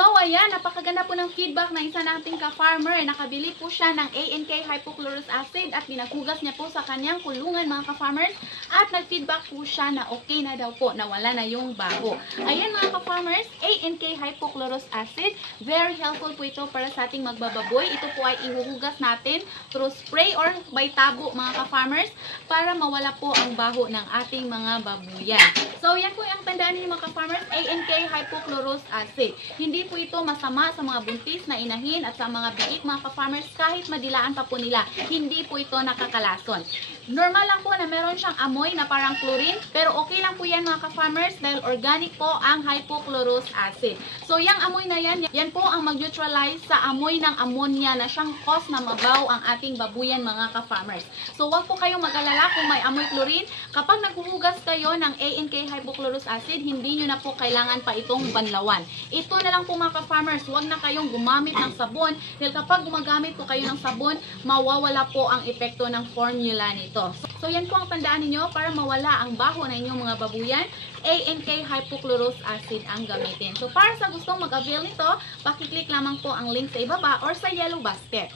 So, ayan, napakaganda po ng feedback ng isa nating ka-farmer. Nakabili po siya ng ANK hypochlorous acid at pinaghugas niya po sa kanyang kulungan, mga ka-farmers. At nag-feedback po siya na okay na daw po, nawala na yung baho. Ayan, mga ka-farmers, ANK hypochlorous acid, very helpful po ito para sa ating magbababoy. Ito po ay ihuhugas natin through spray or by tabo, mga ka-farmers, para mawala po ang baho ng ating mga babuyan. So, yan po yung tandaan ninyo, mga ka-farmers, ANK hypochlorous acid. Hindi po ito masama sa mga buntis na inahin at sa mga biik, mga ka-farmers, kahit madilaan pa po nila. Hindi po ito nakakalason. Normal lang po na meron siyang amoy na parang chlorine, pero okay lang po yan, mga ka-farmers, dahil organic po ang hypochlorous acid. So, yung amoy na yan po ang mag-neutralize sa amoy ng ammonia na siyang cause na mabaw ang ating babuyan, mga ka-farmers. So, wag po kayong mag-alala kung may amoy chlorine. Kapag naghuhugas kayo ng ANK hypochlorous acid, hindi nyo na po kailangan pa itong banlawan. Ito na lang po, mga ka-farmers, huwag na kayong gumamit ng sabon dahil kapag gumagamit po kayo ng sabon, mawawala po ang epekto ng formula nito. So, yan po ang tandaan ninyo para mawala ang baho na inyong mga babuyan. ANK hypochlorous acid ang gamitin. So, para sa gustong mag-avail nito, pakiclick lamang po ang link sa ibaba or sa yellow basket.